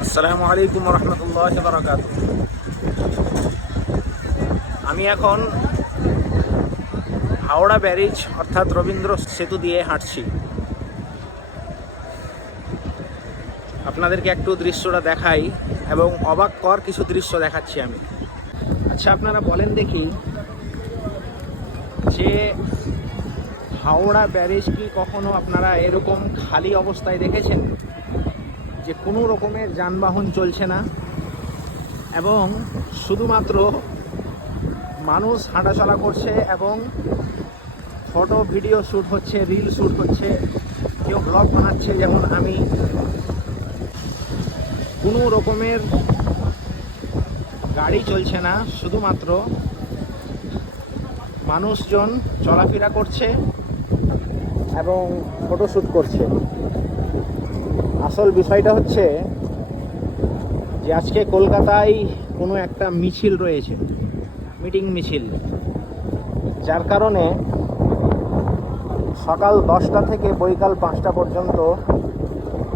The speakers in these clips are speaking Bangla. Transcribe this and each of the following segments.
আসসালামু আলাইকুম রহমতুল্লাহি ওয়া বারাকাতুহু। আমি এখন হাওড়া ব্যারিজ অর্থাৎ রবীন্দ্র সেতু দিয়ে হাঁটছি। আপনাদেরকে একটু দৃশ্যটা দেখাই এবং অবাক কর কিছু দৃশ্য দেখাচ্ছি আমি। আচ্ছা, আপনারা বলেন দেখি যে হাওড়া ব্যারিজ কি কখনো আপনারা এরকম খালি অবস্থায় দেখেছেন, যে কোনো রকমের যানবাহন চলছে না এবং শুধুমাত্র মানুষ হাঁটাচলা করছে এবং ফটো ভিডিও শ্যুট হচ্ছে, রিল শ্যুট হচ্ছে, কেউ ব্লগ বানাচ্ছে যেমন আমি। কোনো রকমের গাড়ি চলছে না, শুধুমাত্র মানুষজন চলাফেরা করছে এবং ফটোশ্যুট করছে। আসল বিষয়টা হচ্ছে যে আজকে কলকাতায় কোনো একটা মিছিল রয়েছে, মিটিং মিছিল, যার কারণে সকাল 10টা থেকে বৈকাল 5টা পর্যন্ত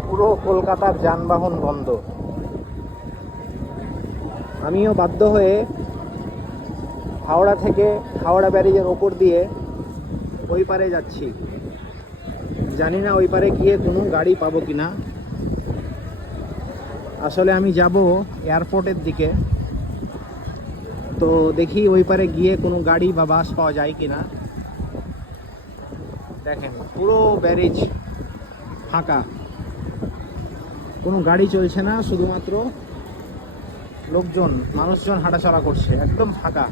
পুরো কলকাতার যানবাহন বন্ধ। আমিও বাধ্য হয়ে হাওড়া থেকে হাওড়া ব্যারিজের ওপর দিয়ে ওই পারে যাচ্ছি। জানি না ওই পারে গিয়ে কোনো গাড়ি পাবো কিনা। আসলে আমি যাব এয়ারপোর্টের দিকে, তো দেখি ওই পারে গিয়ে কোনো গাড়ি বা বাস পাওয়া যায় কিনা। দেখেন পুরো ব্যারিজ ফাঁকা, কোনো গাড়ি চলছে না, শুধুমাত্র মানুষজন হাঁটাচলা করছে, একদম ফাঁকা।